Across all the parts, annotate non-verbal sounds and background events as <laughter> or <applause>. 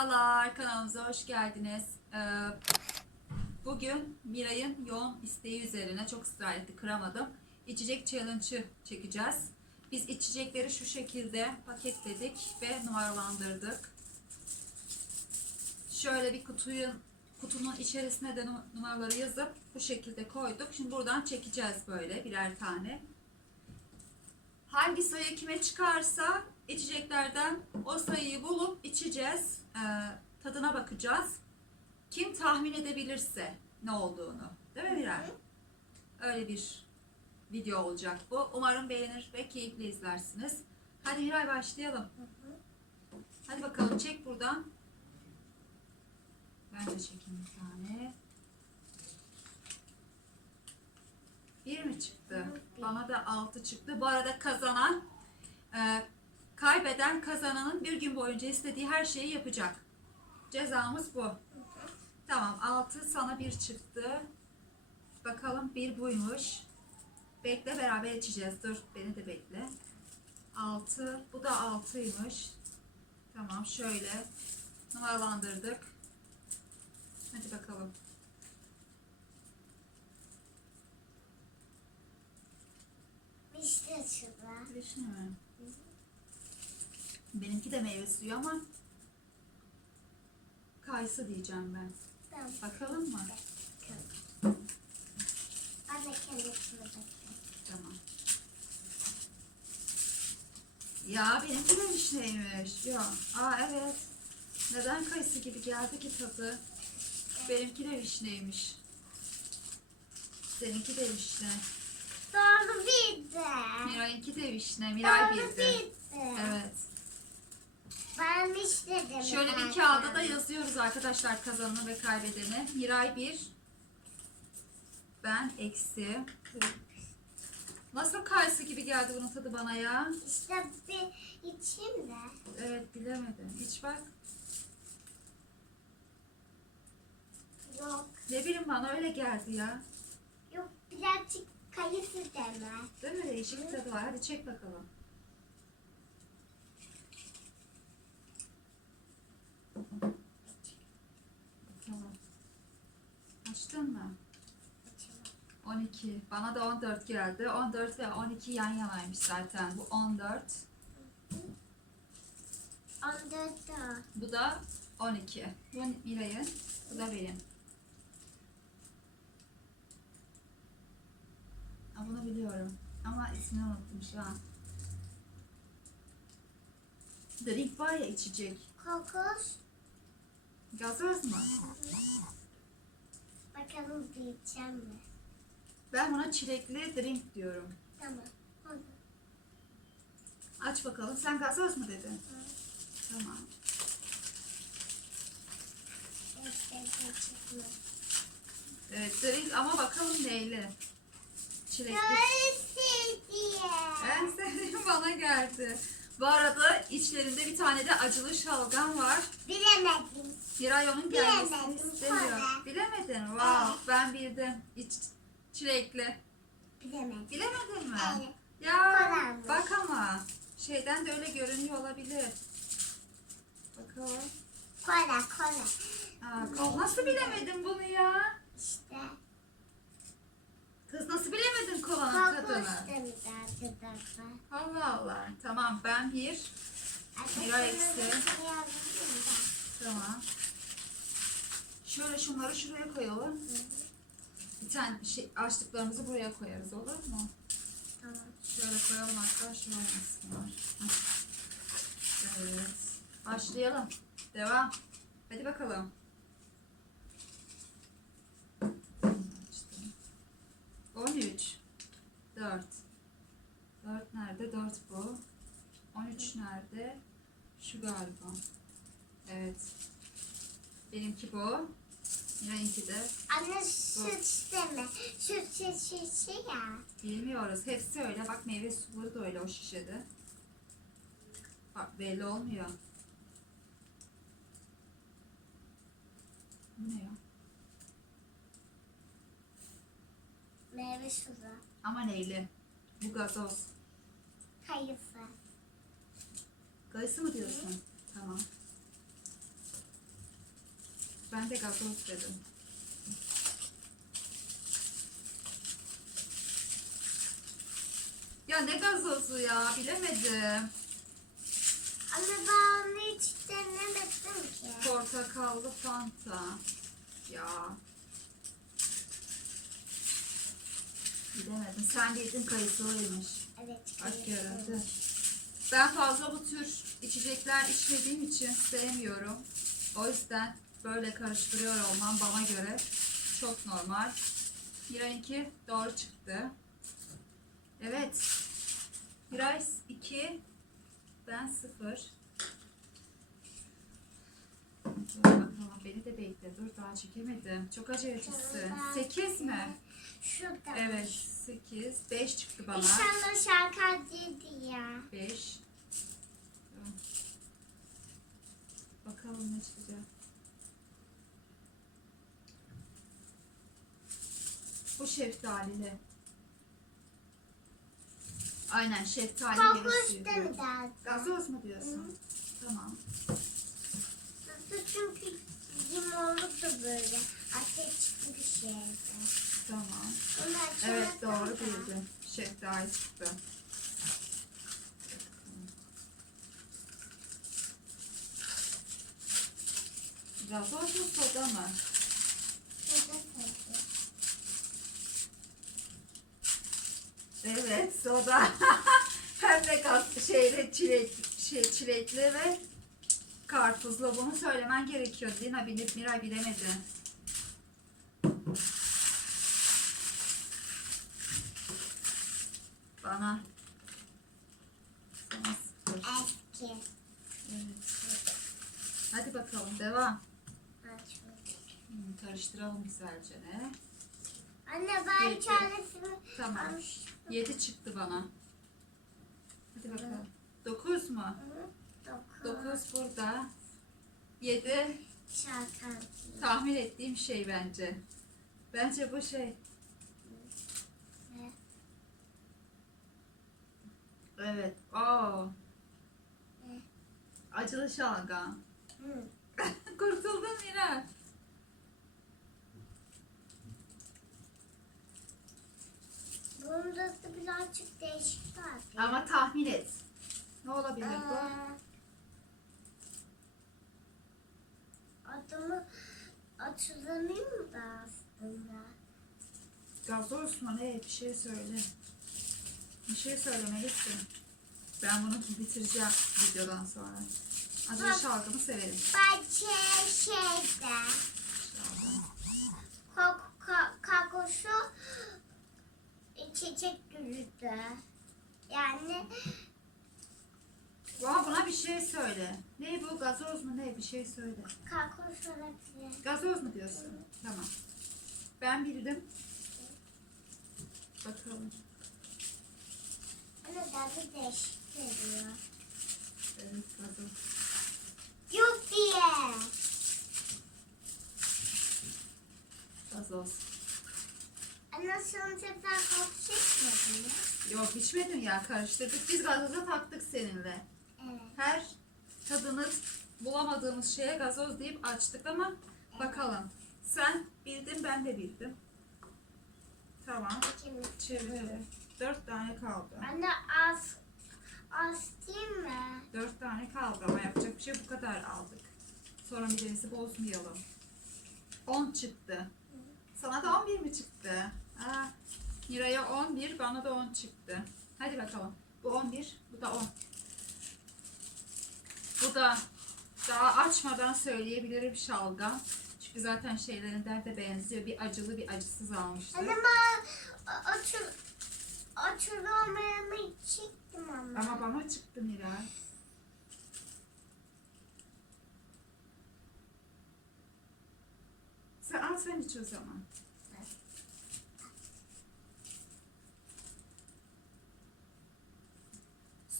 Merhabalar, kanalımıza hoş geldiniz. Ee, bugün Miray'ın yoğun isteği üzerine çok ısrar etti, kıramadım. İçecek challenge'ı çekeceğiz. Biz içecekleri şu şekilde paketledik ve numaralandırdık. Şöyle bir kutuyu, kutunun içerisine de num- numaraları yazıp bu şekilde koyduk. Şimdi buradan çekeceğiz böyle birer tane. Hangi sayı kime çıkarsa içeceklerden o sayıyı bulup içeceğiz. Ee, tadına bakacağız. Kim tahmin edebilirse ne olduğunu. Değil mi Miray? Öyle bir video olacak bu. Umarım beğenir ve keyifli izlersiniz. Hadi Miray başlayalım. Hadi bakalım çek buradan. Ben de çekeyim bir tane. Bir mi çıktı? Bana da altı çıktı. Bu arada kazanan e, kaybeden kazananın bir gün boyunca istediği her şeyi yapacak. Cezamız bu. Tamam altı sana bir çıktı. Bakalım bir buymuş. Bekle beraber içeceğiz. Dur beni de bekle. Altı. Bu da altıymış. Tamam şöyle numaralandırdık. Hadi bakalım. Vişne çıra. Vişne mi? Benimki de meyve suyu ama kayısı diyeceğim ben. Tamam. Bakalım mı? Ben de Tamam. Ya benimki de vişneymiş. Ya. Aa evet. Neden kayısı gibi geldi ki tadı? Benimki de vişneymiş. Seninki de vişne. Doğru bildi. Miray'ınki de vişne. Miray Doğru bildi. bildi. Evet. Şöyle bir kağıda da yazıyoruz arkadaşlar kazananı ve kaybedeni. Miray 1. Ben eksi. Nasıl kayısı gibi geldi bunun tadı bana ya? İşte bir içeyim de. Evet bilemedim. Hiç bak. Yok. Ne bileyim bana öyle geldi ya. Yok birazcık kayısı deme. Değil mi? Değişik bir tadı var. Hadi çek bakalım. Tamam. Açtın mı? 12. Bana da 14 geldi. 14 ve 12 yan yanaymış zaten. Bu 14. Onda da. Bu da 12. Bu Miray'ın. Bu da benim. Ha, bunu biliyorum. Ama ismini unuttum şu an. Drink var ya içecek. Kokos. Gazoz mu? Bakalım bir içeceğim mi? Ben buna çilekli drink diyorum. Tamam. Aç bakalım. Sen gazoz mu dedin? Tamam. Bir çıkma. Evet drink ama bakalım neyle? Çilekli. Görüşürüz. En sevdiğim bana geldi. Bu arada içlerinde bir tane de acılı şalgam var. Bilemedim. Miray onun gelmesini Bilemedim, istemiyor. sonra. Bilemedin. Wow. Ben bildim. İç çilekli. Bilemedim. Bilemedin mi? Evet. Ya Kolaymış. bak ama. Şeyden de öyle görünüyor olabilir. Bakalım. Kola kola. Aa, kol nasıl bilemedin bunu ya? İşte. Kız nasıl bilemedin kolanın Kokos tadını? demiş arkadaşlar. Allah Allah. Tamam ben bir. Mira eksi. Tamam. Şöyle şunları şuraya koyalım. Bir tane şey, açtıklarımızı buraya koyarız olur mu? Tamam. Şöyle koyalım hatta şu olmasınlar. Evet. Başlayalım. Devam. Hadi bakalım. 13 4 4 nerede? 4 bu. 13 nerede? Şu galiba. Evet. Benimki bu. Miray'ınki de. Anne süt deme. Süt süt şişe ya. Bilmiyoruz. Hepsi öyle. Bak meyve suları da öyle o şişede. Bak belli olmuyor. Bu ne ya? Meyve suyu. Ama neyli? Bu gazoz. Kayısı. Kayısı mı diyorsun? Tamam. Ben de gazoz dedim. Ya ne gazozu ya bilemedim. Ama ben onu hiç denemedim ki. Portakallı fanta. Ya. Bilemedim. Sen kayısılıymış. Evet. Bak evet, yaradı. evet. Ben fazla bu tür içecekler içmediğim için sevmiyorum. O yüzden böyle karıştırıyor olmam bana göre çok normal. Miray'ınki doğru çıktı. Evet. Miray 2, ben 0. Dur bakalım beni de bekle. Dur daha çekemedim. Çok acelecisin. 8 mi? Şurada. Evet 8. 5 çıktı bana. İnşallah şarkı dedi ya. 5 Bakalım ne çıkacak. Bu şeftalili. Aynen şeftali meyve Kokuş suyu da diyor. mı dersin? Gazoz mu diyorsun? Tamam. Tadı çünkü limonlu da böyle. Ateş çıktı bir şeydi. Tamam. Evet doğru bildin. Şeftali çıktı. Gazoz mu soda mı? Evet soda. <laughs> Hem de gaz, şeyle çilek, şey, çilekli ve karpuzlu. Bunu söylemen gerekiyor. Dina bilip Miray bilemedi. Bana. Eski. Evet. Hadi bakalım devam. Hmm, karıştıralım güzelce ne? Anne ben Peki. çaresini Tamam. almış. 7 çıktı bana. Hadi bakalım. 9 mu? Dokuz. 9 burada. 7 Şarkı. tahmin ettiğim şey bence. Bence bu şey. Ne? Evet. Oo. Acılı şalgam. <laughs> Kurtuldun Mira. Bunun da birazcık değişik var. Ama tahmin et. Ne olabilir bu? Aa, Adımı hatırlamayayım mı da aslında? Gazoz mu ne? Bir şey söyle. Bir şey söylemelisin. Ben bunu bitireceğim videodan sonra. Acılı şalgamı severim. Bahçe şeyde. Şalgam. Kok, ka, kakosu çiçek gülüdü. Yani Aa, buna bir şey söyle. Ne bu? Gazoz mu ne? Bir şey söyle. kakos olabilir. Gazoz mu diyorsun? Tamam. Ben bildim. Bakalım. Ama tadı değişik geliyor. Evet gazoz. Yuppie. Gazoz. Ama son sefer kok çekmedin mi? Yok içmedin ya karıştırdık. Biz gazoza taktık seninle. Evet. Her tadını bulamadığımız şeye gazoz deyip açtık ama bakalım. Sen bildin ben de bildim. Tamam. İkimiz. Çevir. Dört tane kaldı. Anne az az değil mi? Dört tane kaldı ama yapacak bir şey bu kadar aldık. Sonra midemizi bozmayalım. 10 çıktı. Sana da 11 mi çıktı? Aa, Miray'a 11, bana da 10 çıktı. Hadi bakalım. Bu 11, bu da 10. Bu da daha açmadan söyleyebilirim şalgam. Çünkü zaten şeylerinden de benziyor. Bir acılı bir acısız almıştık. Anne ben açıl açılamayamı çektim ama. Ama bana çıktı Miray. Sen al sen iç o zaman.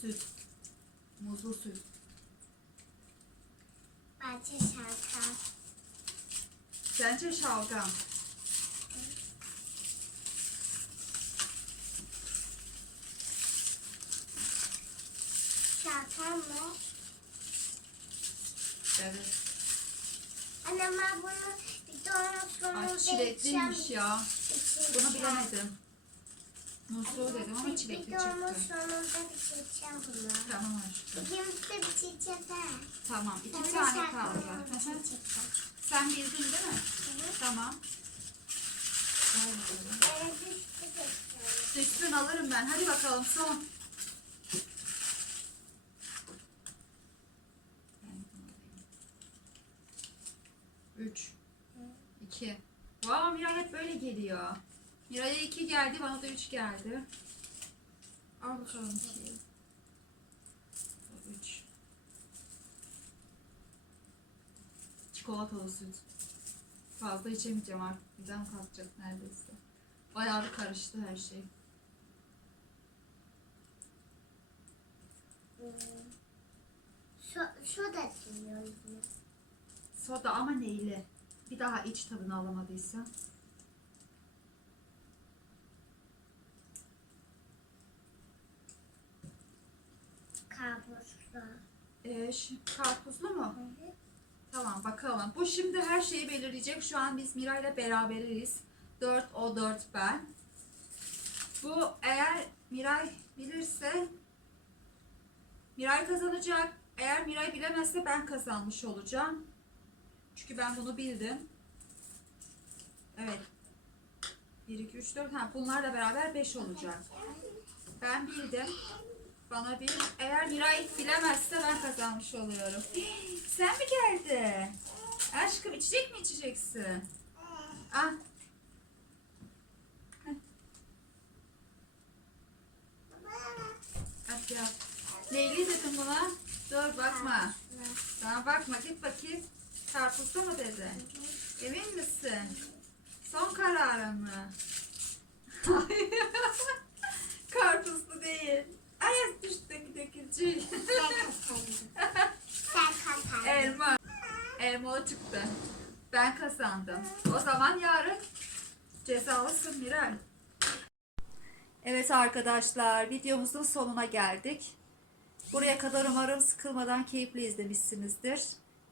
Süt. Muzlu süt. Bahçe şarkı. Sence şalgam. Şarkı mı? Evet. Anne ben bunu videonun sonunda Ay çilekliymiş ya. Bunu bilemedim. Muzlu dedim ama çilekli çıktı. sonunda bitireceğim bunu. Tamam aşkım. İkimiz de bitireceğiz ha. Tamam. iki Sonra tane şarkı kaldı. onu Hı hı. bitireceğim. Sen bildin değil mi? Tamam. Ver bakalım. Evet, bitireceğiz. Düşsün alırım ben. Hadi bakalım son. Üç. iki. Wow Miray hep böyle geliyor. Miray'a iki geldi, bana da üç geldi. Al bakalım iki. Üç. Çikolatalı süt. Fazla içemeyeceğim artık. Midem kalkacak neredeyse. Bayağı bir karıştı her şey. Şu, şu da seviyorum. Soda ama neyli? Bir daha iç tadını alamadıysa. Kabuslu. Ee, karpuzlu mu? Tamam bakalım. Bu şimdi her şeyi belirleyecek. Şu an biz Miray'la beraberiz. 4 o 4 ben. Bu eğer Miray bilirse Miray kazanacak. Eğer Miray bilemezse ben kazanmış olacağım. Çünkü ben bunu bildim. Evet. 1, 2, 3, 4. Ha, bunlarla beraber 5 olacak. Ben bildim. Bana bir. Eğer Miray bilemezse ben kazanmış oluyorum. <gasps> Sen mi geldin? Aşkım içecek mi içeceksin? Ah. At ya. Neyli dedim buna? Dur bakma. Daha bakma git bakayım. Karpuzda mı dedi? Emin misin? Son kararın mı? <laughs> Karpuzlu değil. Ay düştü kazandın. <laughs> Elma. Elma çıktı. Ben kazandım. O zaman yarın cezalısın Miray. Evet arkadaşlar videomuzun sonuna geldik. Buraya kadar umarım sıkılmadan keyifli izlemişsinizdir.